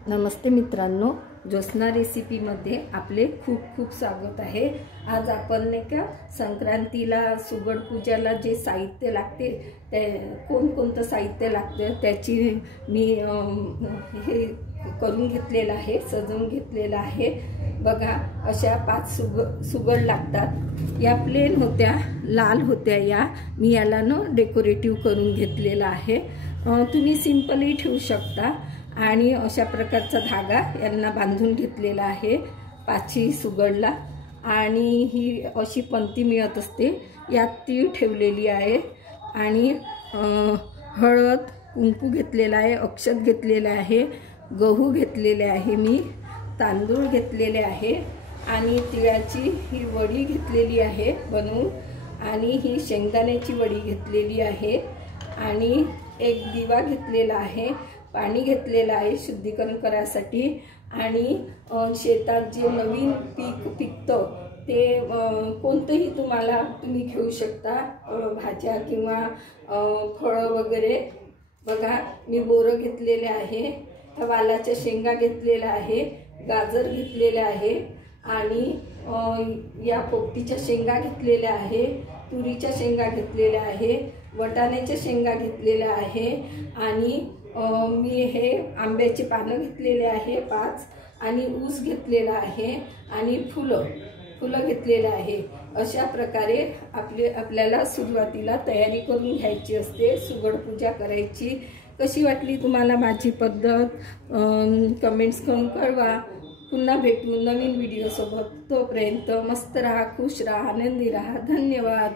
नमस्ते मित्रांनो, ज्योत्स्ना रेसिपीमध्ये आपले खूप खूप स्वागत आहे। आज आपण नाही का संक्रांतीला सुगड पूजाला जे साहित्य लागते ते कोणतं साहित्य लागते त्याची मी हे करून घेतलेलं आहे, सजवून घेतलेलं आहे। बघा, अशा 5 सुगड लागतात। या प्लेन होत्या, लाल होत्या। या मी याला डेकोरेटिव्ह करून घेतलेला आहे। तुम्ही सिंपलही ठेवू शकता आणि अशा प्रकारचा धागा यांना बांधून घेतलेला आहे 5ही सुगडला। आणि ही अशी पंती मिळत असते, यात ती ठेवलेली आहे। आणि हळद कुंकू घेतलेला आहे, अक्षत घेतलेला आहे, गहू घेतलेले आहे, मी तांदूळ घेतलेले आहे आणि तिळाची ही वडी घेतलेली आहे बनवून, आणि ही शेंगदाण्याची वडी घेतलेली आहे आणि एक दिवा घेतलेला आहे, पाणी घेतलेलं आहे शुद्धीकरण करायसाठी। आणि शेतात जे नवीन पीक पिकतं ते कोणतेही तुम्ही घेऊ शकता, भाज्या किंवा फळं वगैरे। बघा, मी बोरं घेतलेले आहे, वालाच्या शेंगा घेतलेल्या आहे, गाजर घेतलेले आहे आणि या पोपटीच्या शेंगा घेतलेल्या आहे, तुरीच्या शेंगा घेतलेल्या आहे, वटाण्याच्या शेंगा घेतलेल्या आहे आणि मी हे आंब्याची पानं घेतलेले आहे 5 आणि ऊस घेतलेला आहे आणि फुलं घेतलेले आहे। अशा प्रकारे आपल्याला सुरुवातीला तयारी करून घ्यायची असते सुगड पूजा करायची। कशी वाटली तुम्हाला माझी पद्धत कमेंट्स करून कळवा। पुन्हा भेटू नवीन व्हिडिओ सोबत। तोपर्यंत मस्त राहा, खुश राहा, आनंदी राहा। धन्यवाद।